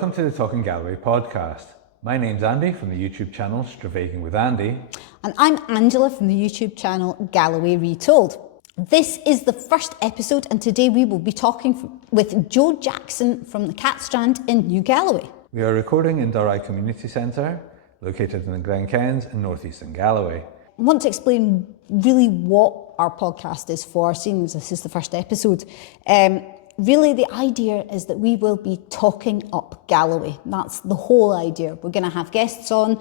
Welcome to the Talking Galloway podcast. My name's Andy from the YouTube channel Stravaiging with Andy. And I'm Angela from the YouTube channel Galloway Retold. This is the first episode, and today we will be talking with Joe Jackson from the Cat Strand in New Galloway. We are recording in Durreye Community Centre, located in the Glenkens in northeastern Galloway. I want to explain really what our podcast is for, seeing as this is the first episode. Really, the idea is that we will be talking up Galloway. That's the whole idea. We're going to have guests on,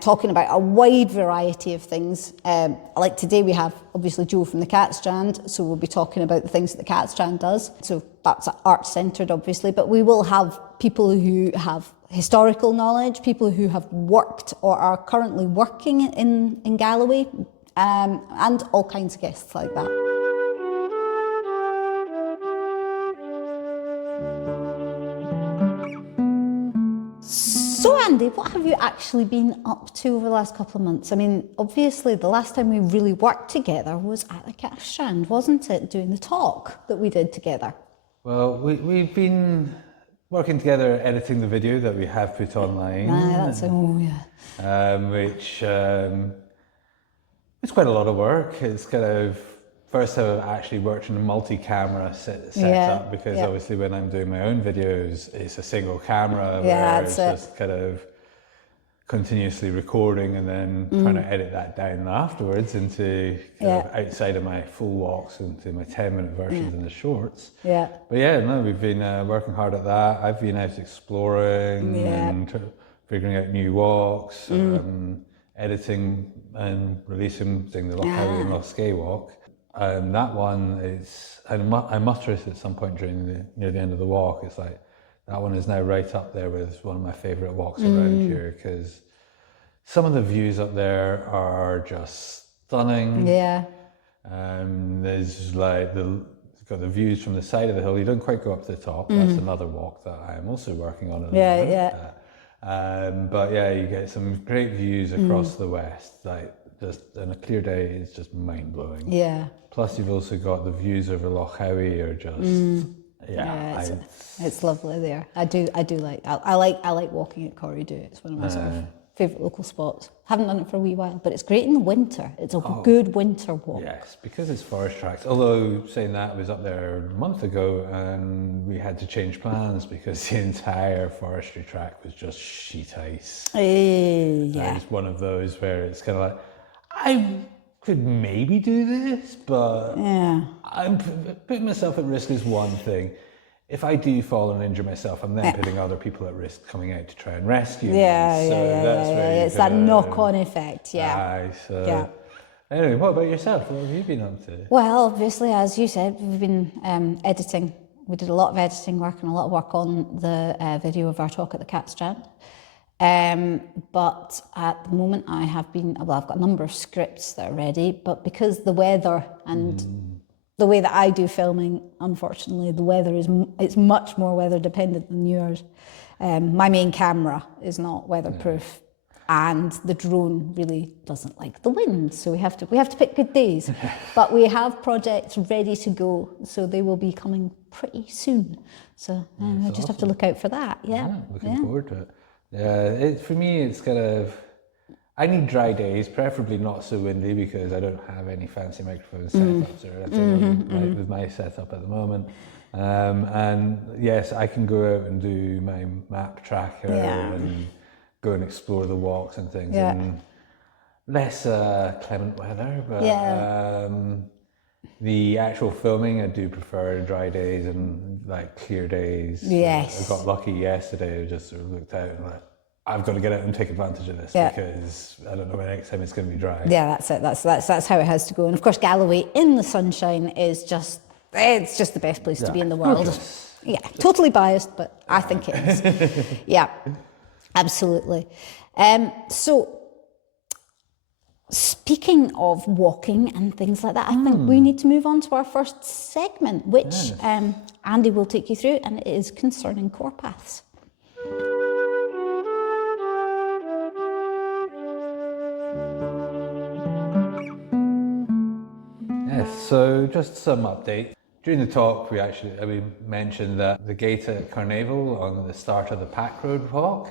talking about a wide variety of things. Like today, we have obviously Joe from the Cat Strand, so we'll be talking about the things that the Cat Strand does. So that's art-centred, obviously, but we will have people who have historical knowledge, people who have worked or are currently working in Galloway, and all kinds of guests like that. So Andy, what have you actually been up to over the last couple of months? I mean, obviously the last time we really worked together was at the Cat Strand, wasn't it? Doing the talk that we did together. Well, we've been working together editing the video that we have put online. Which it's quite a lot of work. It's kind of first time I've actually worked in a multi-camera setup because obviously when I'm doing my own videos, it's a single camera where it's just kind of continuously recording and then trying to edit that down afterwards into kind of outside of my full walks into my 10-minute versions and the shorts. Yeah. But we've been working hard at that. I've been out exploring and figuring out new walks, editing and releasing doing the Lochhowie and Lochskay walk. That one is, I must stress at some point near the end of the walk, it's like, that one is now right up there with one of my favourite walks around here, because some of the views up there are just stunning. Yeah. There's like, you've got the views from the side of the hill. You don't quite go up to the top. That's another walk that I'm also working on at the moment. But you get some great views across the west, like, just on a clear day, it's just mind-blowing. Yeah. Plus, you've also got the views over Lochhowie are just it's lovely there. I like walking at Corrie. It's one of my sort of favourite local spots. Haven't done it for a wee while, but it's great in the winter. It's a good winter walk. Yes, because it's forest tracks. Although saying that, I was up there a month ago and we had to change plans because the entire forestry track was just sheet ice. It's one of those where it's kind of like, I could maybe do this, but I'm putting myself at risk is one thing. If I do fall and injure myself, I'm then putting other people at risk coming out to try and rescue me. It's that knock-on effect, Anyway, what about yourself? What have you been up to? Well, obviously, as you said, we've been editing. We did a lot of editing work and a lot of work on the video of our talk at the Cat Strand. But at the moment I've got a number of scripts that are ready, but because the weather and the way that I do filming, unfortunately, the weather it's much more weather dependent than yours. My main camera is not weatherproof, and the drone really doesn't like the wind, so we have to pick good days. But we have projects ready to go, so they will be coming pretty soon. So I just have to look out for that. Looking forward to it. Yeah, for me, it's kind of, I need dry days, preferably not so windy because I don't have any fancy microphone setups or anything with my setup at the moment. And yes, I can go out and do my map tracker and go and explore the walks and things in less clement weather, but the actual filming, I do prefer dry days and like clear days. Yes. I got lucky yesterday. I just sort of looked out and like, I've got to get out and take advantage of this because I don't know when next time it's going to be dry. Yeah, that's it. That's how it has to go. And of course, Galloway in the sunshine is it's just the best place to be in the world. Yeah, totally biased, but I think it is. Yeah, absolutely. So, speaking of walking and things like that, I think we need to move on to our first segment, which Andy will take you through, and it is concerning Corepaths. Yes, so just some update. During the talk, we mentioned that the gate at Carnaval on the start of the Pack Road walk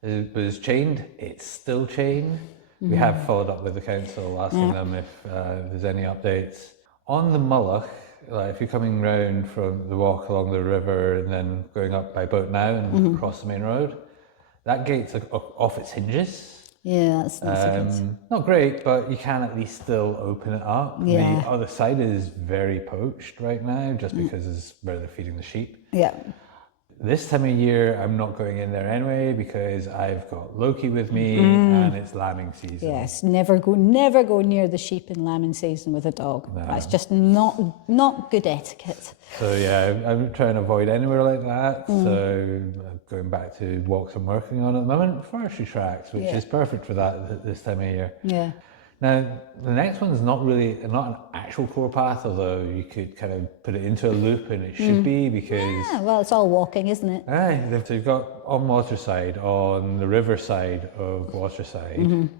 was chained. It's still chained. We have followed up with the council, asking them if there's any updates. On the Mullach, if you're coming round from the walk along the river and then going up by Boat Now and across the main road, that gate's off its hinges. Yeah, that's not so good. Not great, but you can at least still open it up. Yeah. The other side is very poached right now, just because it's where they're feeding the sheep. Yeah. This time of year, I'm not going in there anyway because I've got Loki with me and it's lambing season. Yes, never go near the sheep in lambing season with a dog. No. That's just not good etiquette. So yeah, I'm trying to avoid anywhere like that. So going back to walks I'm working on at the moment, forestry tracks, which is perfect for that this time of year. Yeah. Now, the next one's not an actual core path, although you could kind of put it into a loop and it should be, because... Yeah, well, it's all walking, isn't it? Aye, so you've got on Waterside, on the river side of Waterside,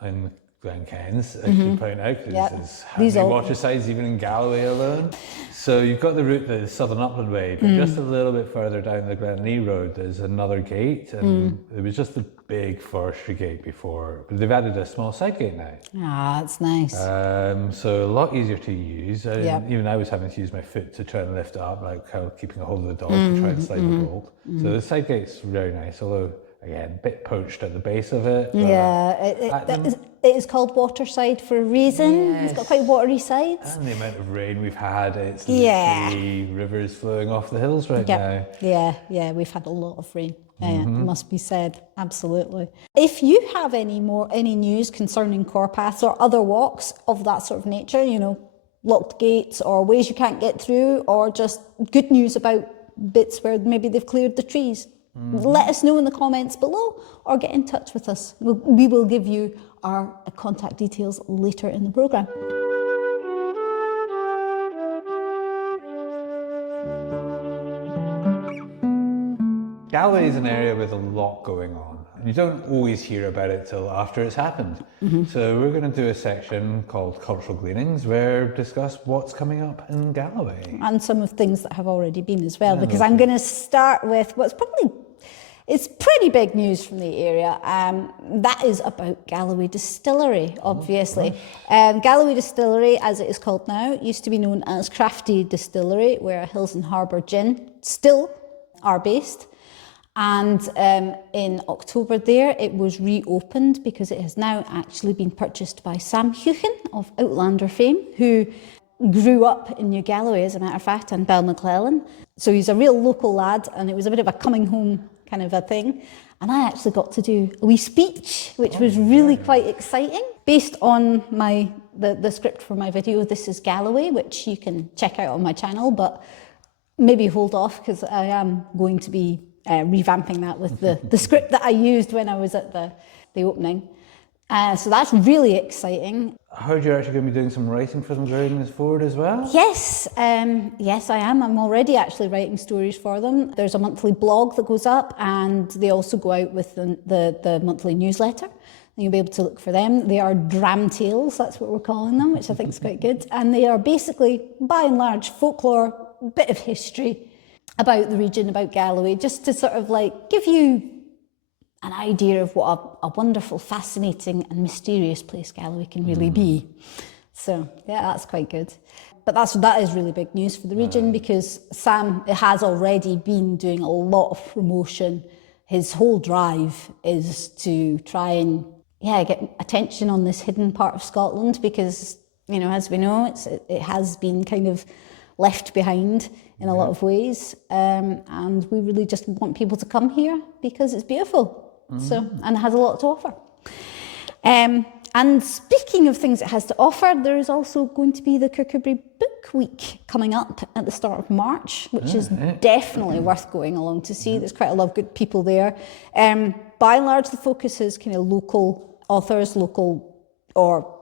and Glenkens, I should point out, because there's how many Watersides even in Galloway alone. So you've got the route, the Southern Upland Way, but just a little bit further down the Glenlee Road, there's another gate, and it was just a big forestry gate before, but they've added a small side gate now. Ah, that's nice. So a lot easier to use. Even I was having to use my foot to try and lift it up, like how keeping a hold of the dog to try and slide the bolt. So the side gate's very nice, although again, a bit poached at the base of it. It is called Waterside for a reason. It's got quite watery sides. And the amount of rain we've had, it's literally rivers flowing off the hills right now. Yeah, we've had a lot of rain. It must be said, absolutely. If you have any news concerning Corepaths or other walks of that sort of nature, locked gates or ways you can't get through, or just good news about bits where maybe they've cleared the trees, let us know in the comments below or get in touch with us. We will give you our contact details later in the programme. Galloway is an area with a lot going on. You don't always hear about it till after it's happened. So we're going to do a section called Cultural Gleanings where we discuss what's coming up in Galloway. And some of things that have already been as well, because I'm going to start with it's pretty big news from the area. That is about Galloway Distillery, obviously. Galloway Distillery, as it is called now, used to be known as Crafty Distillery, where Hills and Harbour Gin still are based. And in October there, it was reopened because it has now actually been purchased by Sam Heuchen of Outlander fame, who grew up in New Galloway, as a matter of fact, and Balmaclellan. So he's a real local lad, and it was a bit of a coming home kind of a thing. And I actually got to do a wee speech, which was really quite exciting, based on the script for my video, This is Galloway, which you can check out on my channel, but maybe hold off because I am going to be revamping that with the script that I used when I was at the opening. So that's really exciting. I heard you're actually going to be doing some writing for them going this forward as well? Yes, yes I am. I'm already actually writing stories for them. There's a monthly blog that goes up, and they also go out with the monthly newsletter. And you'll be able to look for them. They are dram tales, that's what we're calling them, which I think is quite good. And they are basically, by and large, folklore, a bit of history about the region, about Galloway, just to sort of like give you an idea of what a wonderful, fascinating and mysterious place Galloway can really be. So yeah, that's quite good. But that is really big news for the region, because Sam has already been doing a lot of promotion. His whole drive is to try and get attention on this hidden part of Scotland, because as we know, it has been kind of left behind in a lot of ways, and we really just want people to come here because it's beautiful. So, and it has a lot to offer. And speaking of things it has to offer, there is also going to be the Kirkcudbright Book Week coming up at the start of March, which is definitely worth going along to see. There's quite a lot of good people there. By and large, the focus is kind of local authors, or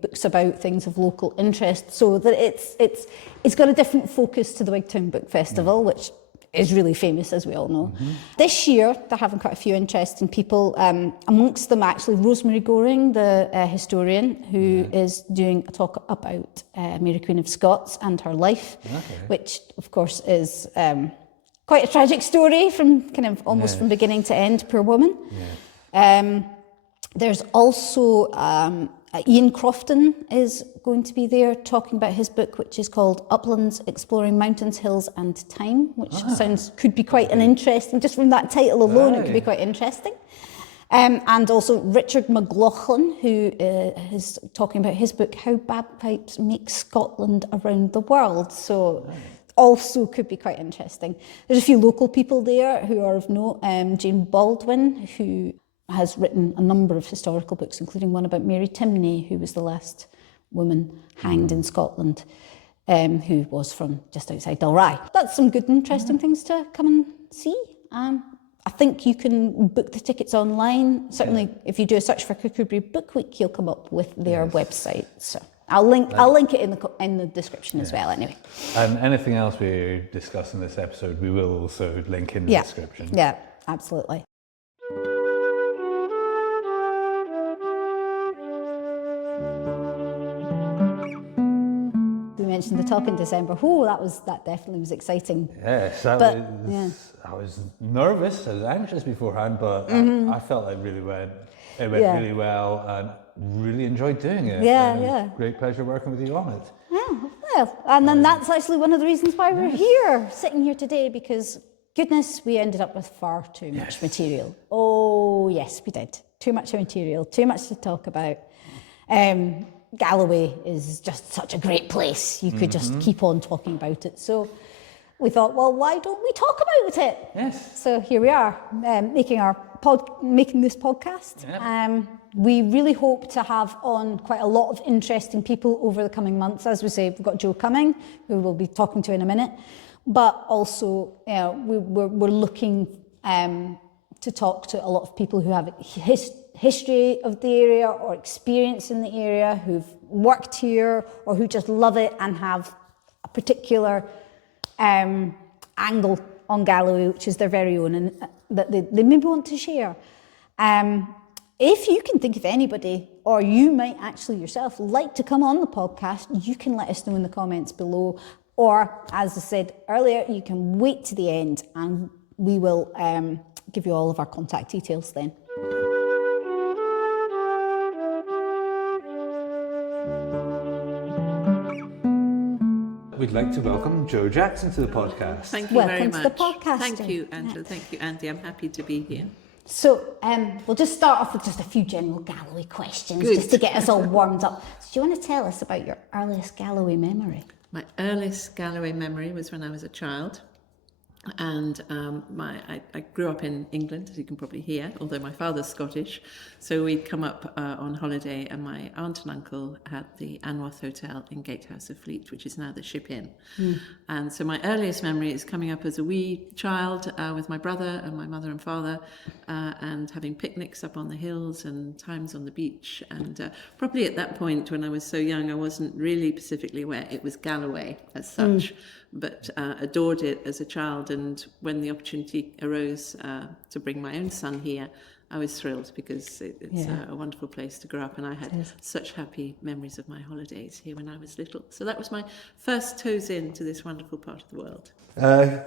books about things of local interest, so that it's got a different focus to the Wigtown Book Festival, which is really famous, as we all know. This year, they're having quite a few interesting people. Amongst them, actually, Rosemary Goring, the historian, who is doing a talk about Mary Queen of Scots and her life, which, of course, is quite a tragic story from kind of almost from beginning to end, poor woman. There's also Ian Crofton is going to be there talking about his book, which is called Uplands, Exploring Mountains, Hills and Time, which could be quite an interesting, just from that title alone, it could be quite interesting. And also Richard McLaughlin, who is talking about his book, How Bagpipes Make Scotland Around the World. So also could be quite interesting. There's a few local people there who are of note. Jane Baldwin, who has written a number of historical books, including one about Mary Timney, who was the last woman hanged in Scotland, who was from just outside Dalry. That's some good, interesting things to come and see. I think you can book the tickets online. Certainly, if you do a search for Kirkcudbright Book Week, you'll come up with their website. So I'll link it in the description as well. Anyway. And anything else we discuss in this episode, we will also link in the description. Yeah, absolutely. Mentioned the talk in December. That definitely was exciting. Yes, I was nervous, I was anxious beforehand, but I felt it went really well, and really enjoyed doing it. Great pleasure working with you on it. Yeah, well, and then that's actually one of the reasons why we're here, sitting here today, because goodness, we ended up with far too much material. Oh yes, we did. Too much material, too much to talk about. Galloway is just such a great place. You could just keep on talking about it. So we thought, well, why don't we talk about it? Yes. So here we are, making this podcast. Yep. We really hope to have on quite a lot of interesting people over the coming months. As we say, we've got Joe coming, who we'll be talking to in a minute. But also, we're looking to talk to a lot of people who have history of the area or experience in the area, who've worked here or who just love it and have a particular angle on Galloway, which is their very own, and that they maybe want to share. If you can think of anybody, or you might actually yourself like to come on the podcast, you can let us know in the comments below. Or, as I said earlier, you can wait to the end and we will give you all of our contact details then. We'd like to welcome Jo Jackson to the podcast. Thank you very much. Welcome to the podcast. Thank you, Angela. Thank you, Andy. I'm happy to be here. So we'll just start off with just a few general Galloway questions, just to get us all warmed up. So do you want to tell us about your earliest Galloway memory? My earliest Galloway memory was when I was a child. And I grew up in England, as you can probably hear, although my father's Scottish. So we'd come up on holiday, and my aunt and uncle had the Anworth Hotel in Gatehouse of Flute, which is now the Ship Inn. And so my earliest memory is coming up as a wee child with my brother and my mother and father, and having picnics up on the hills and times on the beach. And probably at that point, when I was so young, I wasn't really specifically aware it was Galloway as such. But adored it as a child, and when the opportunity arose to bring my own son here, I was thrilled, because it's a wonderful place to grow up, and I had such happy memories of my holidays here when I was little. So that was my first toes into this wonderful part of the world.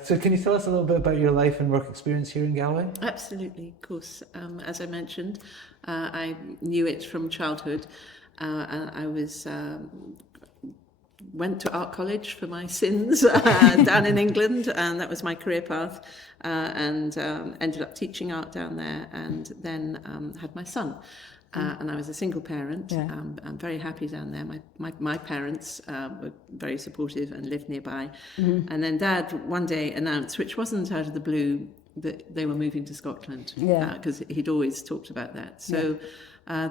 So can you tell us a little bit about your life and work experience here in Galloway? Absolutely, of course. As I mentioned, I knew it from childhood. I went to art college for my sins down in England, and that was my career path, and ended up teaching art down there, and then had my son. And I was a single parent. I'm very happy down there. My parents were very supportive and lived nearby. And then Dad one day announced, which wasn't out of the blue, that they were moving to Scotland, because he'd always talked about that. So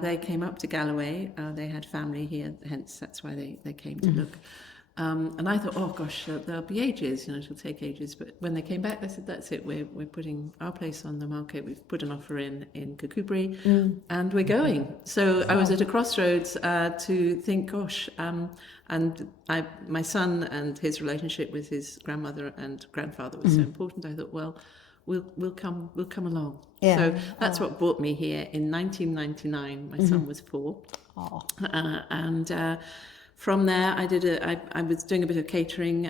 they came up to Galloway. They had family here, hence that's why they came to look. And I thought, oh gosh, there'll be ages, it'll take ages. But when they came back, they said, that's it, we're putting our place on the market. We've put an offer in Kakubri, and we're going. So I was at a crossroads to think, gosh, and my son and his relationship with his grandmother and grandfather was so important. I thought, well, we'll come along. Yeah. So that's what brought me here in 1999. My son was 4. Oh. And from there, I was doing a bit of catering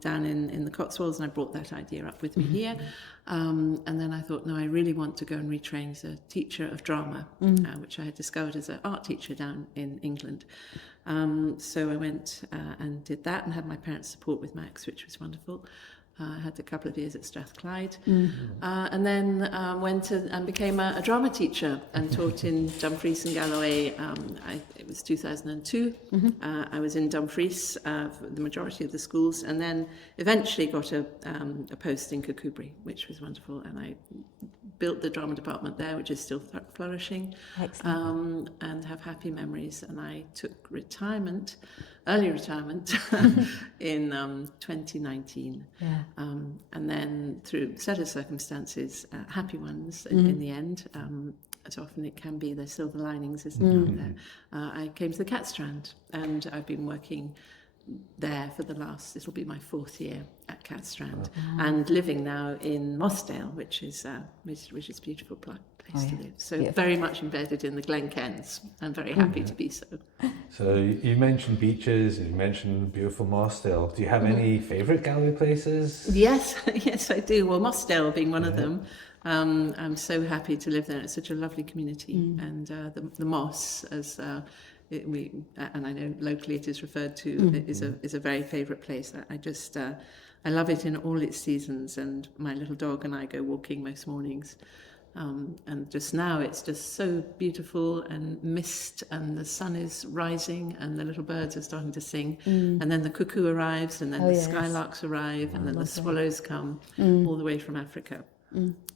down in the Cotswolds, and I brought that idea up with me here. And then I thought, no, I really want to go and retrain as a teacher of drama, which I had discovered as an art teacher down in England. So I went and did that, and had my parents' support with Max, which was wonderful. I had a couple of years at Strathclyde, and then went and became a drama teacher and taught in Dumfries and Galloway. It was 2002. I was in Dumfries for the majority of the schools, and then eventually got a post in Kakubri, which was wonderful. And I built the drama department there, which is still flourishing, and have happy memories. And I took early retirement in 2019. Yeah. And then through a set of circumstances, happy ones in the end, as often it can be, there's silver linings, isn't there? I came to the Catstrand, and I've been working there for it'll be my 4th year at Catstrand, and living now in Mossdale, which is a beautiful place to live. So very much embedded in the Glenkens. I'm very happy to be so. So you mentioned beaches, you mentioned beautiful Mossdale. Do you have any favourite Galloway places? Yes, yes, I do. Well, Mossdale being one of them. I'm so happy to live there. It's such a lovely community, and the Moss, as and I know locally it is referred to, is a very favourite place. I love it in all its seasons, and my little dog and I go walking most mornings. And just now it's just so beautiful, and mist, and the sun is rising, and the little birds are starting to sing, and then the cuckoo arrives, and then the skylarks arrive, and then the swallows come all the way from Africa.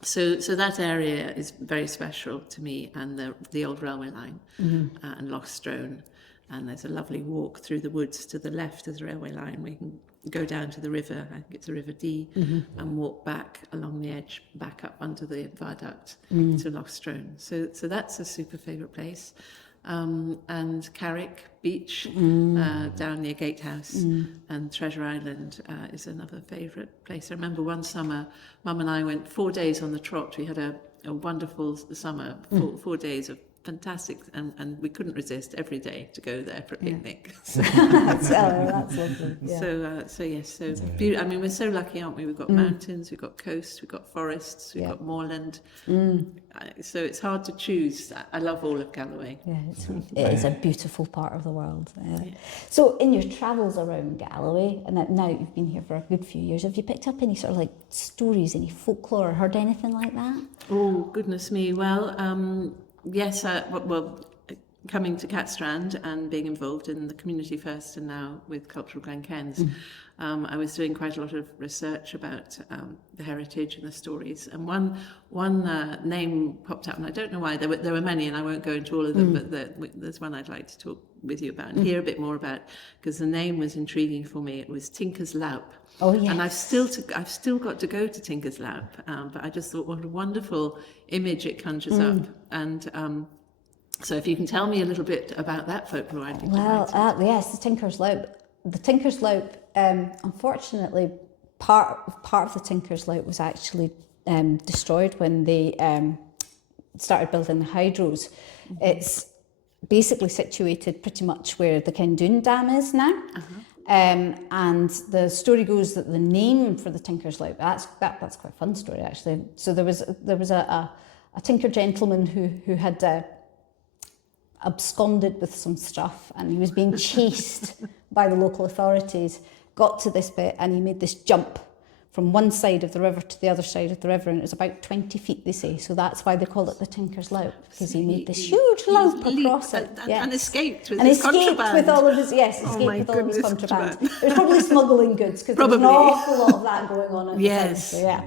So that area is very special to me, and the old railway line, and Loch Strone, and there's a lovely walk through the woods to the left of the railway line where you can go down to the river, I think it's the River Dee, and walk back along the edge, back up under the viaduct to Loch Strone. So that's a super favourite place. And Carrick Beach, down near Gatehouse, and Treasure Island is another favourite place. I remember one summer, Mum and I went 4 days on the trot. We had a wonderful summer, 4 days of fantastic, and we couldn't resist every day to go there for a picnic. So, that's lovely. Yeah. So yes, I mean, we're so lucky, aren't we? We've got mountains, we've got coast, we've got forests, we've got moorland. So it's hard to choose. I love all of Galloway. Yeah, it is a beautiful part of the world. So in your travels around Galloway, and now that you've been here for a good few years, have you picked up any sort of like stories, any folklore, or heard anything like that? Oh, goodness me. Well, yes, well, coming to Catstrand and being involved in the community first and now with Cultural Glenkens, I was doing quite a lot of research about the heritage and the stories. And one name popped up, and I don't know why. There were many, and I won't go into all of them, but there's one I'd like to talk with you about and hear a bit more about, because the name was intriguing for me. It was Tinker's Loup. Oh, yes. And I've still got to go to Tinker's Loup, but I just thought what a wonderful image it conjures up. And so if you can tell me a little bit about that folklore, I'd be delighted. Well, yes, the Tinker's Loup. The Tinker's Loup, unfortunately, part of the Tinker's Loup was actually destroyed when they started building the hydros. It's basically situated pretty much where the Kendoon Dam is now. And the story goes that the name for the Tinker's Loup, that's quite a fun story actually. So there was a tinker gentleman who had absconded with some stuff, and he was being chased by the local authorities, got to this bit, and he made this jump from one side of the river to the other side of the river, and it was about 20 feet, they say. So that's why they call it the Tinker's Loop, because he made this huge loop across it. And escaped with his contraband. With all of his, escaped with all of his contraband. It was probably smuggling goods, because there was an awful lot of that going on at the time. So yeah,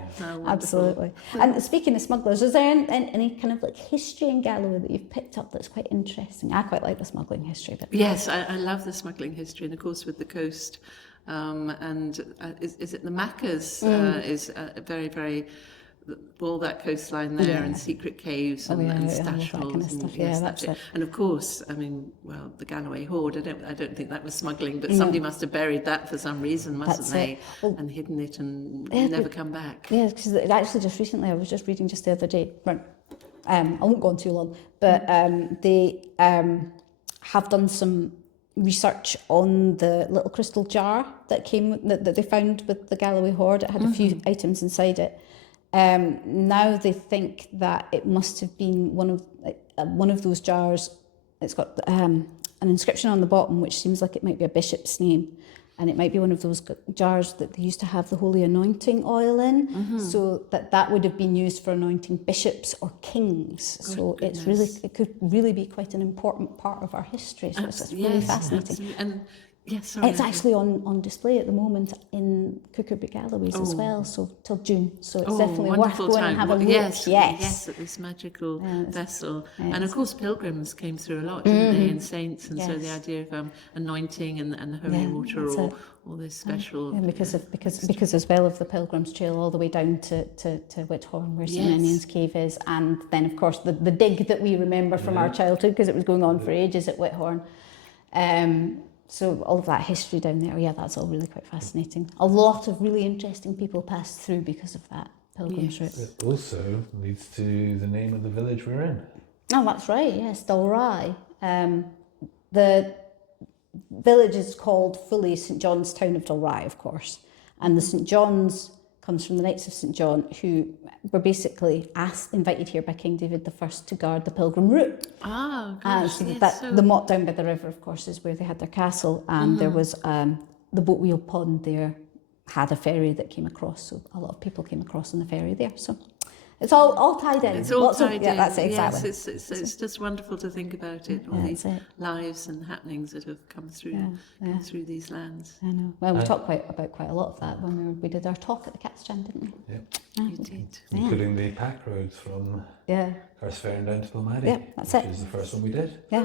absolutely. And speaking of smugglers, is there any kind of like history in Galloway that you've picked up that's quite interesting? I quite like the smuggling history. But yes, I love the smuggling history, and of course with the coast. Is it the Maccas? Is very, very, all that coastline there, and secret caves and stash holes. Kind of stuff. Yes, that's it. And of course, I mean, well, the Galloway hoard. I don't think that was smuggling, but somebody must have buried that for some reason, mustn't they? Well, and hidden it and never come back. Yeah, because actually just recently, I was just reading just the other day. I won't go on too long, but they have done some research on the little crystal jar that they found with the Galloway hoard. It had a few items inside it. Now they think that it must have been one of those jars. It's got an inscription on the bottom which seems like it might be a bishop's name, and it might be one of those jars that they used to have the holy anointing oil in, so that would have been used for anointing bishops or kings. So it could really be quite an important part of our history. So it's really fascinating. Absolutely. And it's actually on display at the moment in Galloway's as well, so till June. So it's definitely worth going and have a look. Yes, at this magical vessel. And of course, pilgrims came through a lot, didn't they? And saints, and so the idea of anointing and the holy water, all this special. Because as well of the Pilgrim's Trail all the way down to Whithorn, where St Ninian's Cave is, and then of course the dig that we remember from our childhood, because it was going on for ages at Whithorn. So all of that history down there, that's all really quite fascinating. A lot of really interesting people passed through because of that pilgrim's route. It also leads to the name of the village we're in. Oh, that's right, yes, Dalry. The village is called fully St John's Town of Dalry, of course. And the St John's comes from the Knights of St John, who were basically invited here by King David I to guard the pilgrim route. The moat down by the river, of course, is where they had their castle, and there was the Boatwheel Pond there had a ferry that came across, so a lot of people came across on the ferry there. So it's all tied in. It's all tied in. Yeah, that's it, exactly. Yes, it's just wonderful to think about it. All these lives and happenings that have come through through these lands. I know. Well, we talked about quite a lot of that when we did our talk at the Cat Strand, didn't we? Yeah, you did. Including the pack roads from Carstfair down to Kilmaddy. Yeah, that's it. Which is the first one we did. Yeah.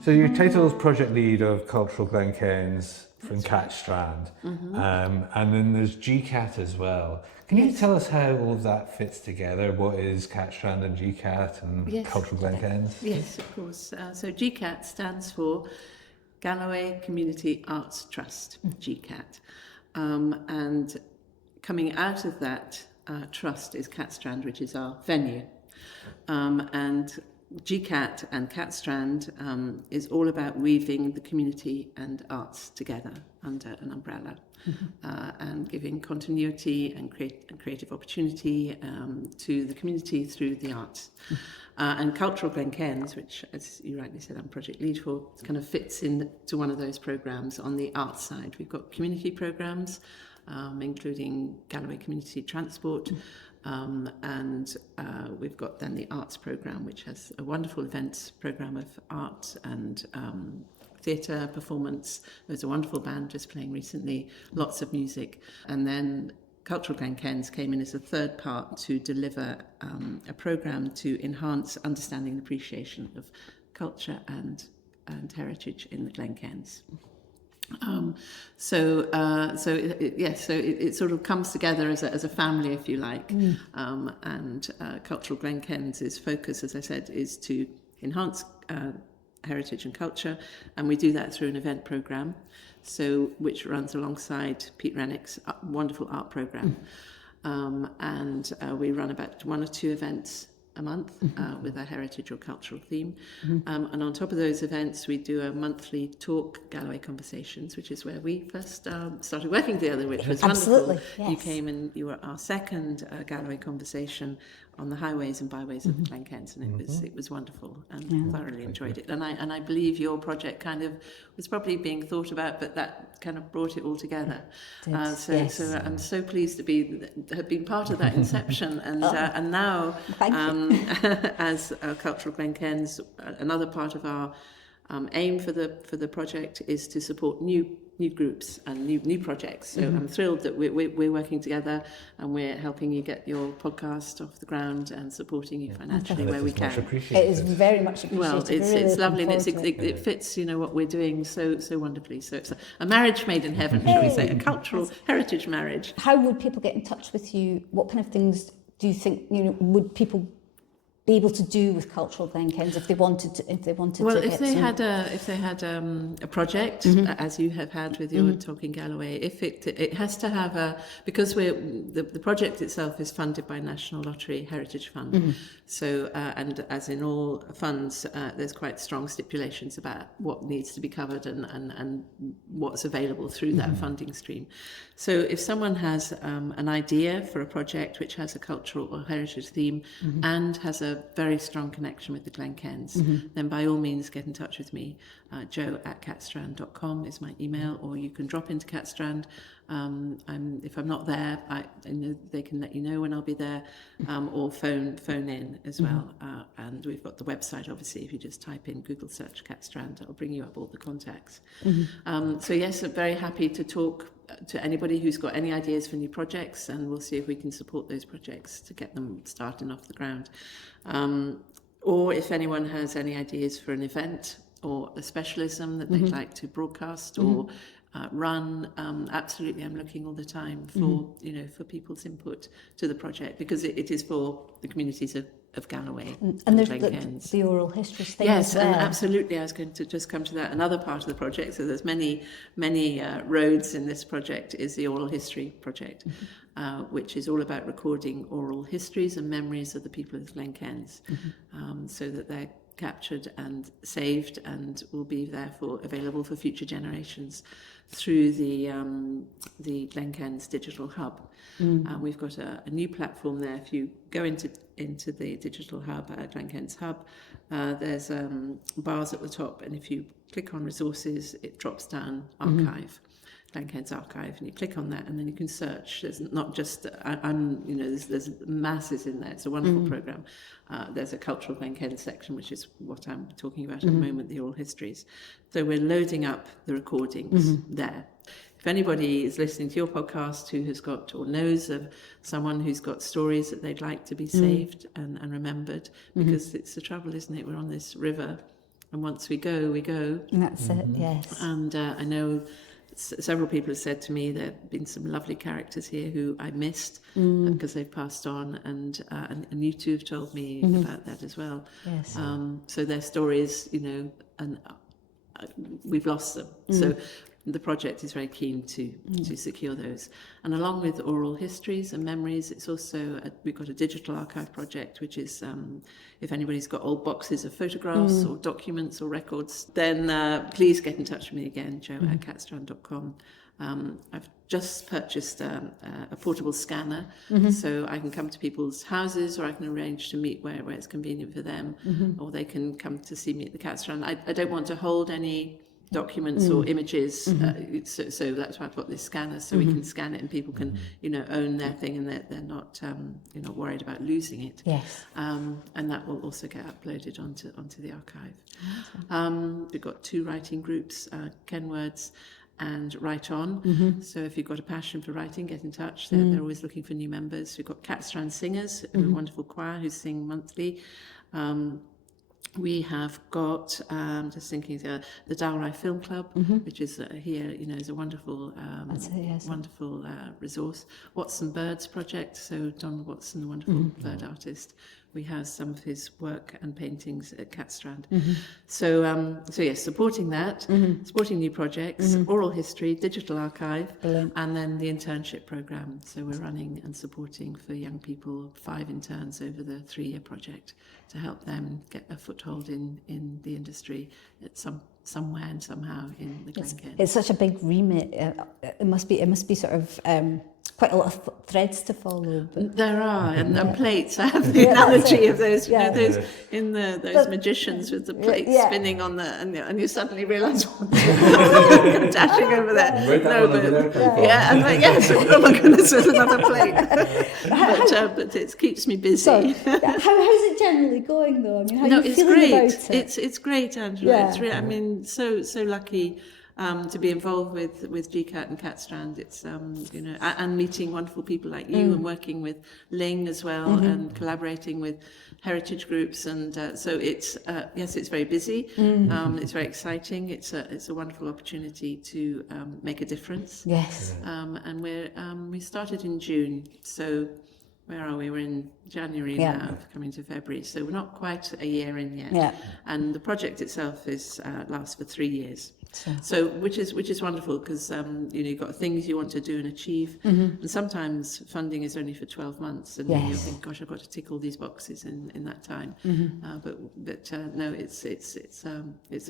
So your title is Project Lead of Cultural Glenkens from Cat Strand, and then there's GCat as well. Can you tell us how all of that fits together? What is Cat Strand and GCat and Cultural Glenkens? Yes, of course. So GCat stands for Galloway Community Arts Trust, GCat. And coming out of that trust is Cat Strand, which is our venue. And GCat and Cat Strand is all about weaving the community and arts together under an umbrella, and giving continuity and creative opportunity to the community through the arts. And Cultural Glenkens, which, as you rightly said, I'm project lead for, kind of fits into one of those programs on the arts side. We've got community programs, including Galloway Community Transport, and we've got then the arts program, which has a wonderful events program of art and theatre performance. There's a wonderful band just playing recently, lots of music. And then Cultural Glenkens came in as a third part to deliver a program to enhance understanding and appreciation of culture and heritage in the Glenkens. So it sort of comes together as a family, if you like. And Cultural Glenkens' focus, as I said, is to enhance heritage and culture, and we do that through an event program, which runs alongside Pete Rennick's wonderful art program. And we run about 1 or 2 events a month with a heritage or cultural theme. And on top of those events, we do a monthly talk, Galloway Conversations, which is where we first started working together, which was wonderful. Yes. You came and you were our second Galloway Conversation on the highways and byways of the Glenkens, and it was wonderful, and thoroughly enjoyed it. And I believe your project kind of was probably being thought about, but that kind of brought it all together. So I'm so pleased to have been part of that inception, and now as Cultural Glenkens, another part of our aim for the project is to support new groups and new projects. So I'm thrilled that we're working together, and we're helping you get your podcast off the ground and supporting you financially where we can. It is very much appreciated. Well, it's lovely, and it fits, what we're doing so wonderfully. So it's a marriage made in heaven, shall we say, a cultural heritage marriage. How would people get in touch with you? What kind of things do you think would people be able to do with Cultural Glenkens if they wanted to? If they had a project, as you have had with your Talking Galloway, if it has to have because the project itself is funded by National Lottery Heritage Fund. So and as in all funds, there's quite strong stipulations about what needs to be covered and what's available through that funding stream. So if someone has an idea for a project which has a cultural or heritage theme and has a very strong connection with the Glenkens, then by all means get in touch with me. joe@catstrand.com is my email, or you can drop into Catstrand. If I'm not there, they can let you know when I'll be there, or phone in as well. And we've got the website, obviously. If you just type in Google search Catstrand, it'll bring you up all the contacts. So yes, I'm very happy to talk to anybody who's got any ideas for new projects, and we'll see if we can support those projects to get them starting off the ground. Or if anyone has any ideas for an event or a specialism that they'd like to broadcast or run, absolutely, I'm looking all the time for for people's input to the project, because it is for the communities of Galloway and there's the oral histories thing. Yes, as well. and absolutely, I was going to just come to that. Another part of the project, so there's many roads in this project, is the oral history project, which is all about recording oral histories and memories of the people of the Glenkens, so that they're captured and saved and will be therefore available for future generations through the Glenkens Digital Hub. We've got a new platform there. If you go into the Digital Hub, Glenkens Hub, there's bars at the top, and if you click on resources, it drops down archive. Glenkens Archive, and you click on that, and then you can search. There's not just there's masses in there. It's a wonderful program. There's a Cultural Glenkens section, which is what I'm talking about at the moment, the oral histories. So we're loading up the recordings there. If anybody is listening to your podcast who has got or knows of someone who's got stories that they'd like to be saved and remembered, because it's the trouble, isn't it? We're on this river, and once we go, we go. And that's it. Yes. And I know several people have said to me there have been some lovely characters here who I missed because they've passed on, and you two have told me about that as well. Yes. So their stories, and we've lost them. So the project is very keen to secure those. And along with oral histories and memories, it's also we've got a digital archive project, which is if anybody's got old boxes of photographs or documents or records, then please get in touch with me again, joe@catstrand.com. I've just purchased a portable scanner, so I can come to people's houses, or I can arrange to meet where it's convenient for them, or they can come to see me at the Catstrand. I don't want to hold any documents or images, so that's why I've got this scanner, so we can scan it and people can own their thing, and they're not worried about losing it. Yes. And that will also get uploaded onto the archive. We've got two writing groups, Kenwords and Write On. So if you've got a passion for writing, get in touch. They're always looking for new members. We've got Catstrand Singers, a wonderful choir who sing monthly. We have got, just thinking, the Dalry Film Club, which is here, is a wonderful, wonderful resource. Watson Birds Project, so Don Watson, the wonderful bird artist, we have some of his work and paintings at Catstrand. So yes, supporting that, supporting new projects, oral history, digital archive, and then the internship program. So we're running and supporting for young people 5 interns over the 3-year project to help them get a foothold in the industry at somewhere and somehow in the Glenkens. It's such a big remit. It must be sort of quite a lot of threads to follow. But there are, and plates. I have the analogy of those, those those magicians with the plates spinning on the, and you suddenly realise what you're dashing over there. And like, yes, oh my goodness, there's another plate. But it keeps me busy. So, how's it generally going though? I mean, how are you feeling about it? It's great, Angela. Yeah. It's really, I mean, so lucky. To be involved with GCat and Catstrand, it's and meeting wonderful people like you, and working with Ling as well, and collaborating with heritage groups, and so it's it's very busy. It's very exciting. It's a wonderful opportunity to make a difference. Yes. And we started in June, so. Where are we? We're in January now, coming to February, so we're not quite a year in yet. Yeah. And the project itself lasts for 3 years. So which is wonderful, because you've got things you want to do and achieve, and sometimes funding is only for 12 months, and you think, gosh, I've got to tick all these boxes in that time. But no, it's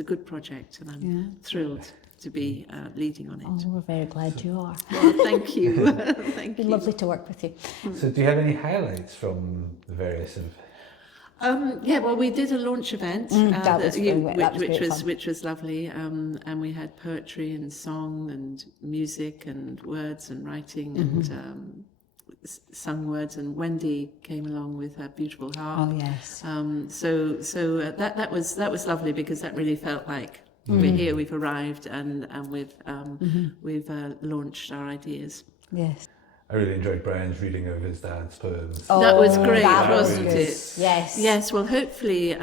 a good project, and I'm thrilled to be leading on it. Oh, we're very glad you are. Well, thank you. Thank you. Lovely to work with you. So do you have any highlights from the various well, we did a launch event, which was lovely, and we had poetry and song and music and words and writing and sung words, and Wendy came along with her beautiful harp. Oh yes. That was lovely, because that really felt like we're here, we've arrived, and we've launched our ideas. Yes. I really enjoyed Brian's reading of his dad's poems. Oh, that was great, wasn't it? Yes. Yes, well, hopefully,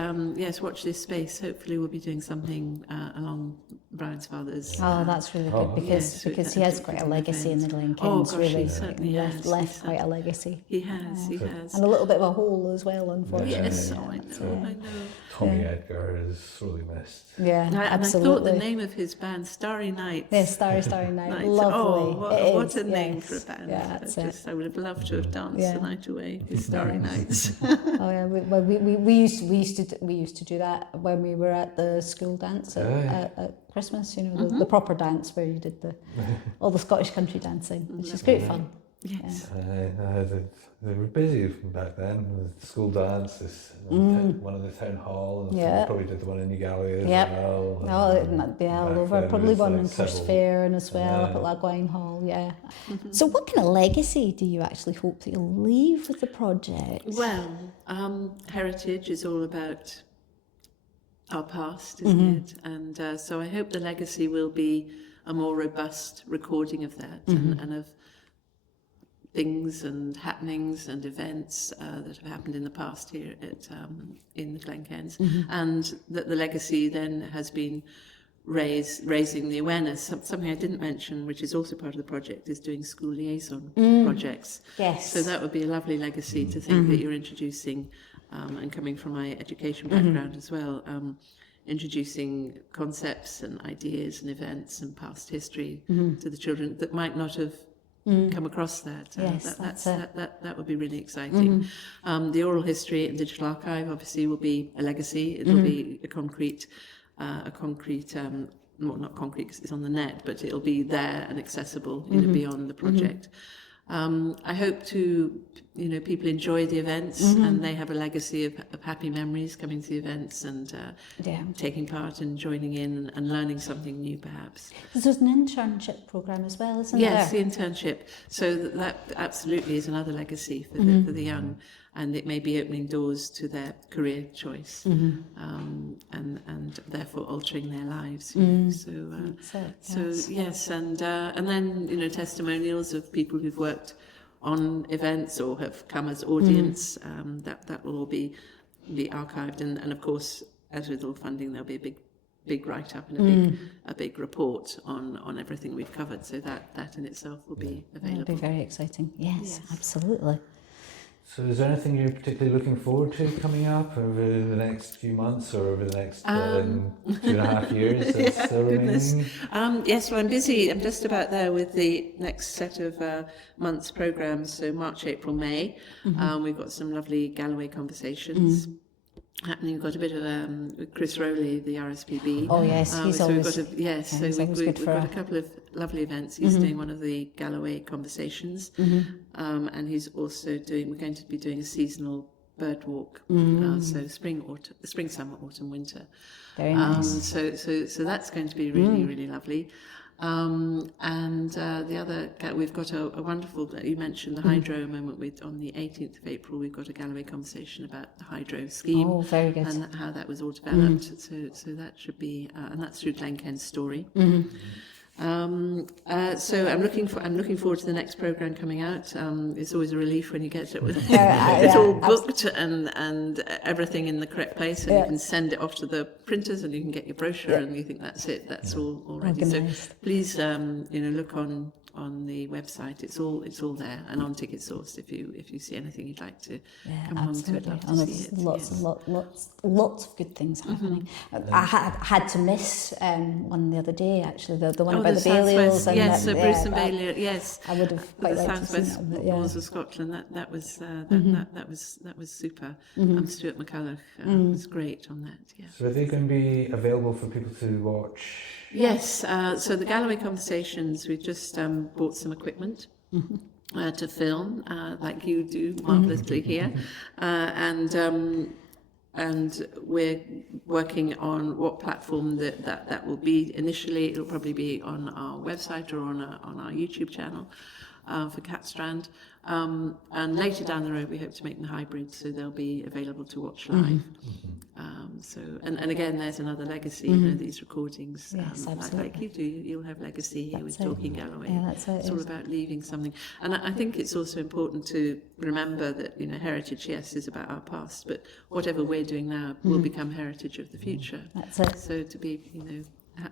watch this space. Hopefully we'll be doing something along Brian's father's... Oh, that's really good, because he has quite a legacy in the Glenkens. Oh, gosh, really. he certainly has. Left quite a legacy. He has. And a little bit of a hole as well, unfortunately. Yes, I know. Tommy Edgar is sorely missed. Yeah, and absolutely. I thought the name of his band, Starry Nights. Yes, Starry Night. Lovely. Oh, what a name for a band. Yeah, I would have loved to have danced the night away with Starry Nights. Oh yeah, we used to do that when we were at the school dance at Christmas. The proper dance where you did all the Scottish country dancing, which is great fun. Yes. They were busy back then with the school dance, one in the town hall, and probably did the one in New Galloway as well. All over. Probably one in First Fair and as well up at Lagwine Hall, So what kind of legacy do you actually hope that you'll leave with the project? Well, heritage is all about our past, isn't it? And so I hope the legacy will be a more robust recording of that, and of things and happenings and events that have happened in the past here in the Glenkens, and that the legacy then has been raising the awareness. Something I didn't mention, which is also part of the project, is doing school liaison projects. Yes. So that would be a lovely legacy to think that you're introducing, and coming from my education background as well, introducing concepts and ideas and events and past history to the children that might not have come across that. That would be really exciting. The oral history and digital archive obviously will be a legacy. It'll be a concrete, well, not concrete because it's on the net, but it'll be there and accessible, beyond the project. I hope people enjoy the events, and they have a legacy of happy memories coming to the events, and taking part and joining in and learning something new, perhaps. There's an internship program as well, isn't there? Yes, the internship. So that absolutely is another legacy for the young, and it may be opening doors to their career choice, and therefore altering their lives. Yes, and then testimonials of people who've worked on events or have come as audience. That will all be archived, and of course, as with all funding, there'll be a big write-up and a big report on everything we've covered. So that in itself will be available. It'll be very exciting. Yes, absolutely. So is there anything you're particularly looking forward to coming up over the next few months or over the next 2.5 years? Goodness. Yes, well, I'm busy. I'm just about there with the next set of months' programmes, so March, April, May. We've got some lovely Galloway conversations. happening. We've got a bit of with Chris Rowley, the RSPB. Oh yes, he's so always we've got a couple of lovely events. He's doing one of the Galloway conversations, and he's also we're going to be doing a seasonal bird walk. So spring, summer, autumn, winter. Very nice. So that's going to be really, really lovely. And the other, we've got a wonderful, you mentioned the hydro moment on the 18th of April, we've got a Galloway conversation about the hydro scheme. Oh, very good. And how that was all developed. So that should be, and that's through Glenkens story. So I'm looking forward to the next program coming out. It's always a relief when you get it with it's all booked and everything in the correct place, and you can send it off to the printers and you can get your brochure and you think that's it, that's all ready. Organised. So please look on the website. It's all there, and on Ticket Source if you see anything you'd like to come along to. I'd love to see it. Lots of good things happening. I had to miss one the other day, actually, the one about the Balials. Yes, Bruce and Balliol. Yes, I would have quite liked to see that. Wars of Scotland. That was super. Stuart McCulloch was great on that. Yeah. So are they going to be available for people to watch? Yes. So the Galloway Conversations, we've just bought some equipment to film, like you do marvellously here, and we're working on what platform that will be. Initially, it'll probably be on our website or on our YouTube channel for Catstrand. And later down the road, we hope to make them hybrid, so they'll be available to watch live. So again, there's another legacy. These recordings, Yes, like you do, you'll have legacy here with Talking Galloway. Yeah, that's it. It's all about leaving something. And I think it's also important to remember that heritage, yes, is about our past, but whatever we're doing now will become heritage of the future. That's it. So to be,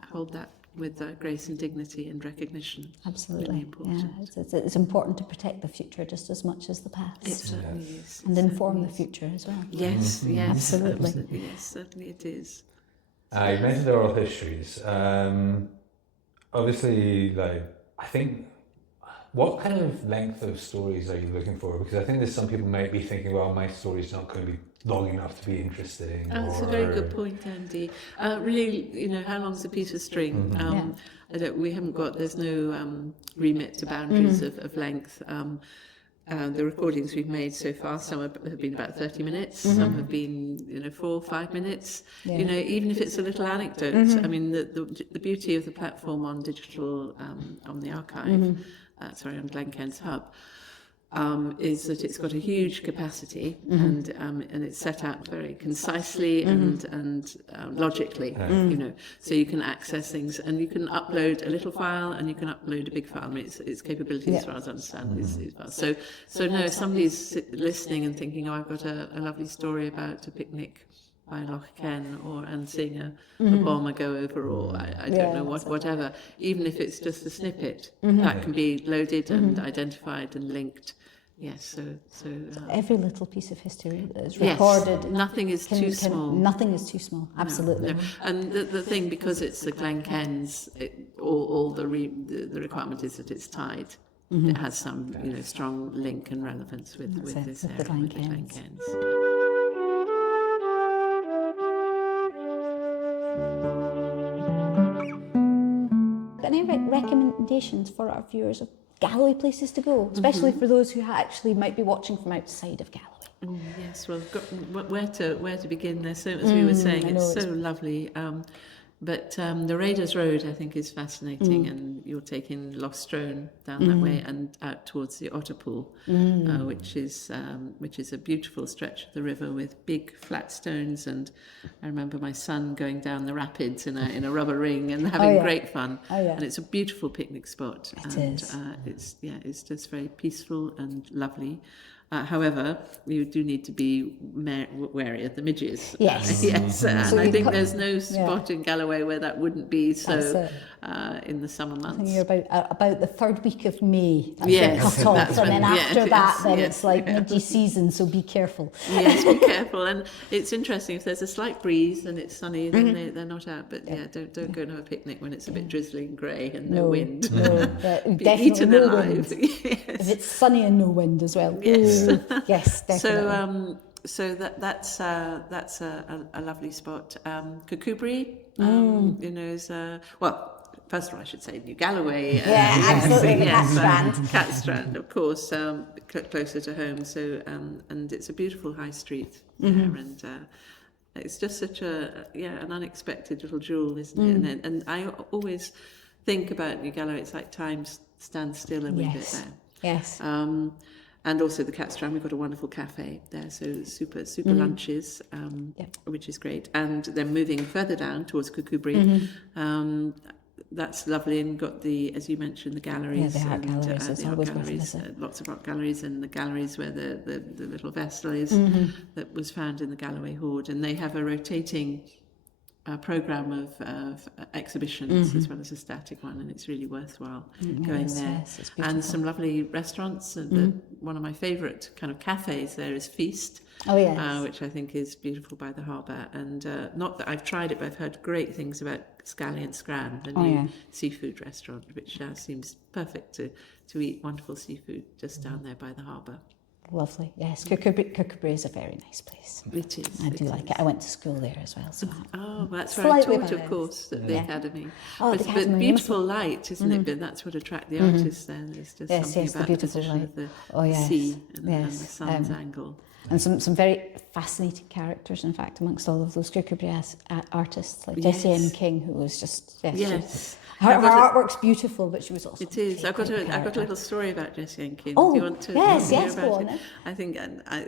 hold that with grace and dignity and recognition. Absolutely. Really important. Yeah, it's important to protect the future just as much as the past. It certainly is. And inform the future as well. Yes, Absolutely. Yes, certainly it is. You mentioned oral histories. Obviously, I think, what kind of length of stories are you looking for? Because I think there's some people might be thinking, well, my story's not going to be long enough to be interesting. That's a very good point, Andy. Really, how long's a piece of string? There's no remit to boundaries of length. The recordings we've made so far, some have been about 30 minutes, some have been 4 or 5 minutes. Even if it's a little anecdote. I mean, the beauty of the platform on digital, on the archive, on Glenkens Hub, is that it's got a huge capacity and it's set out very concisely and logically, so you can access things and you can upload a little file and you can upload a big file. I mean, its capability, as far as I understand, is vast. So no, if somebody's listening and thinking, I've got a lovely story about a picnic by Loch Ken and seeing a bomber go over, or I don't know whatever, even if it's just a snippet, that can be loaded and identified and linked. Yes, so every little piece of history that is recorded. Nothing is too small. Nothing is too small. Absolutely. No. And the thing, because it's the Glenkens, all the requirement is that it's tied. It has some strong link and relevance with this area, with the Glenkens. Any recommendations for our viewers of Galloway places to go, especially for those who actually might be watching from outside of Galloway? Yes, well, where to begin there? So as we were saying, it's so lovely. But the Raiders Road, I think, is fascinating, and you're taking Lostrone down that way and out towards the Otterpool, which is a beautiful stretch of the river with big flat stones. And I remember my son going down the rapids in a rubber ring and having great fun. And it's a beautiful picnic spot. It is. It's just very peaceful and lovely. However, you do need to be wary of the midges. Yes. Yes, and I think there's no spot in Galloway where that wouldn't be so in the summer months. I think you're about the third week of May. That's cut off, and then after that, it's like midgy season. So be careful. Yes, be careful. And it's interesting, if there's a slight breeze and it's sunny, then they're not out. But don't go to a picnic when it's a bit drizzly and grey and no wind. No, be definitely eaten no alive. wind. If it's sunny and no wind as well. Yes. Yes, definitely. So that's a lovely spot. Kirkcudbright, is first of all, I should say New Galloway. Absolutely, the Catstrand. Catstrand, of course, closer to home. So, and it's a beautiful high street there, and it's just such an unexpected little jewel, isn't it? And I always think about New Galloway. It's like time stands still a wee bit there. Yes. And also the Catstrand, we've got a wonderful cafe there, so super lunches, which is great. And then moving further down towards Kirkcudbright, that's lovely, and got as you mentioned, the galleries. Yeah, the art galleries. The art galleries, lots of art galleries, and the galleries where the little vessel is that was found in the Galloway hoard. And they have a rotating program of exhibitions as well as a static one, and it's really worthwhile going there. Yes, it's beautiful. And some lovely restaurants. And one of my favourite kind of cafes there is Feast, which I think is beautiful by the harbour. And not that I've tried it, but I've heard great things about Scally and Scran, the new seafood restaurant, which seems perfect to eat wonderful seafood just down there by the harbour. Lovely, yes. Kirkcudbright is a very nice place. It is. I do like it. I went to school there as well. So that's where I taught, of course, at the Academy. Oh, but beautiful light, isn't it? But that's what attracts the artists there. There's just something about the position of the sea and the sun's angle. And some very fascinating characters, in fact, amongst all of those Kirkcudbright artists, like Jessie M. King, who was just... Her artwork's beautiful, but she was also... It is. I've got a little story about Jessie M. King. Oh, do you want to hear about go on it? then. I think, and I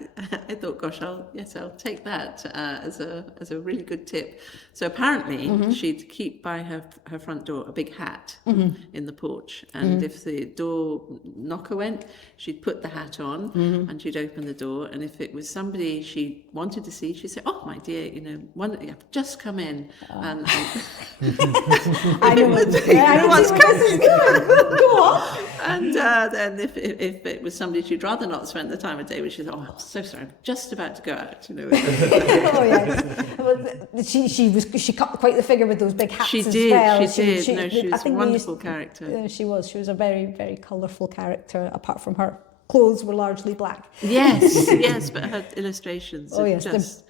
thought, gosh, I'll take that as a really good tip. So apparently, she'd keep by her front door a big hat in the porch, and if the door knocker went, she'd put the hat on and she'd open the door, and if it was somebody she wanted to see, she'd say, "Oh, my dear, I've just come in," and I know what's coming. Go on. And then if it was somebody she'd rather not spend the time of day with, she'd say, "Oh, I'm so sorry, I'm just about to go out." Oh yes. Well, she cut quite the figure with those big hats as well. She did. She was a wonderful character. She was a very, very colourful character, apart from her clothes were largely black. Yes, but her illustrations they're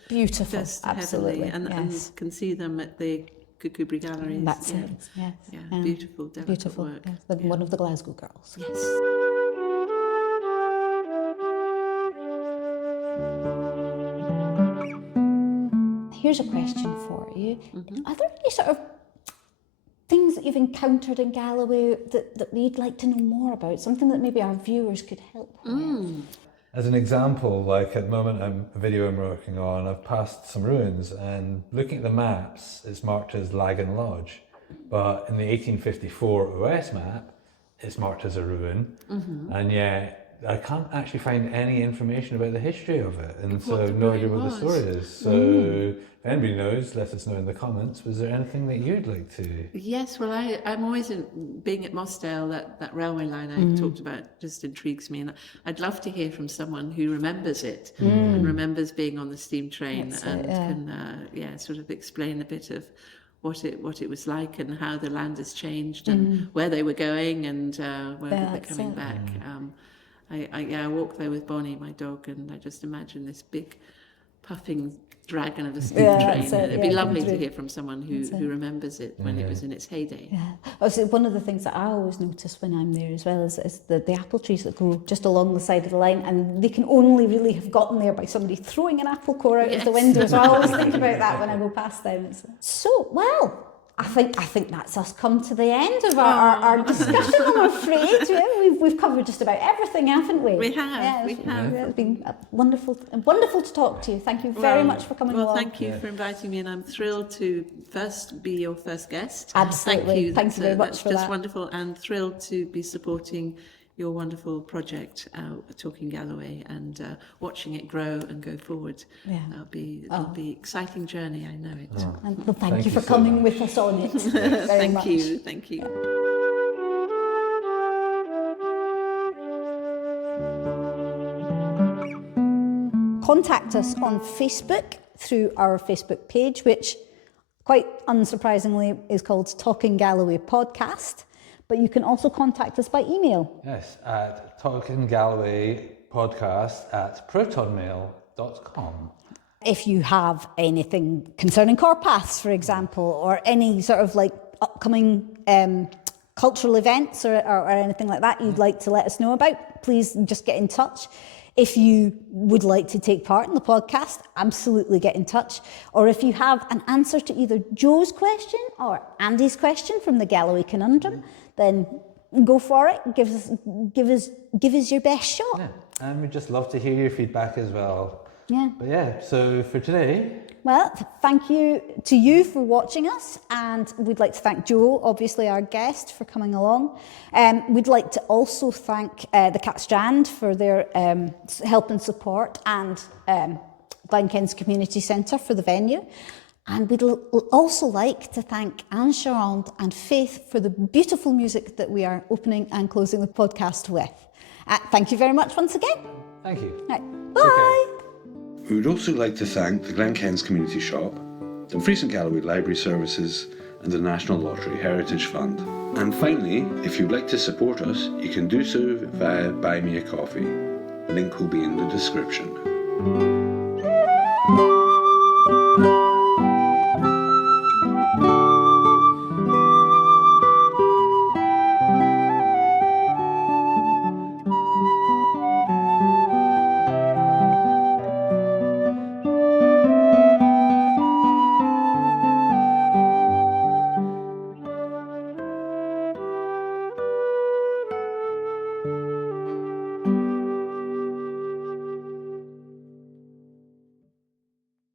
beautiful, just absolutely. Heavenly, and can see them at the Kirkcudbright galleries. That's it. Yes. Yeah, beautiful, delicate work. Yes. One of the Glasgow girls. Yes. Here's a question for you. Are there any sort of things that you've encountered in Galloway that we'd like to know more about? Something that maybe our viewers could help with? As an example, like at the moment, a video I'm working on, I've passed some ruins, and looking at the maps, it's marked as Lagan Lodge. But in the 1854 OS map, it's marked as a ruin, and yet I can't actually find any information about the history of it, and so I have no idea what the story is. So if anybody knows, let us know in the comments. Was there anything that you'd like to? Yes, well, I'm always being at Mossdale, that railway line I talked about just intrigues me, and I'd love to hear from someone who remembers it and remembers being on the steam train can sort of explain a bit of what it was like and how the land has changed and where they were going and where they were coming back. I walk there with Bonnie, my dog, and I just imagine this big puffing dragon of a steam train. It'd be lovely to hear from someone who remembers it when it was in its heyday. Also, one of the things that I always notice when I'm there as well is the apple trees that grow just along the side of the line, and they can only really have gotten there by somebody throwing an apple core out of the window. So I always think about that when I go past them. I think that's us come to the end of our discussion, I'm afraid. We've covered just about everything, haven't we? We have. It's been wonderful to talk to you. Thank you very much for coming along. Well, thank you for inviting me, and I'm thrilled to be your first guest. Absolutely. Thank you very much for that. That's just wonderful, and thrilled to be supporting your wonderful project, Talking Galloway, and watching it grow and go forward. It'll be an exciting journey, I know it. And thank you for coming with us on it. Very much. Thank you. Contact us on Facebook through our Facebook page, which quite unsurprisingly is called Talking Galloway Podcast. But you can also contact us by email. Yes, at Talking Galloway Podcast at protonmail.com. galloway.com. If you have anything concerning Corepaths, for example, or any sort of like upcoming cultural events or anything like that you'd like to let us know about, please just get in touch. If you would like to take part in the podcast, absolutely get in touch. Or if you have an answer to either Joe's question or Andy's question from the Galloway Conundrum, then go for it. Give us your best shot. Yeah, and we'd just love to hear your feedback as well. Yeah. But yeah, so for today... Well, thank you to you for watching us, and we'd like to thank Joe, obviously our guest, for coming along. We'd like to also thank the Cat Strand for their help and support, and Glenkens Community Centre for the venue. And we'd also like to thank Anne Charaund and Faith for the beautiful music that we are opening and closing the podcast with. Thank you very much once again. Thank you. Right. Bye. We would also like to thank the Glenkens Community Shop, the Faith and Galloway Library Services, and the National Lottery Heritage Fund. And finally, if you'd like to support us, you can do so via Buy Me a Coffee. Link will be in the description.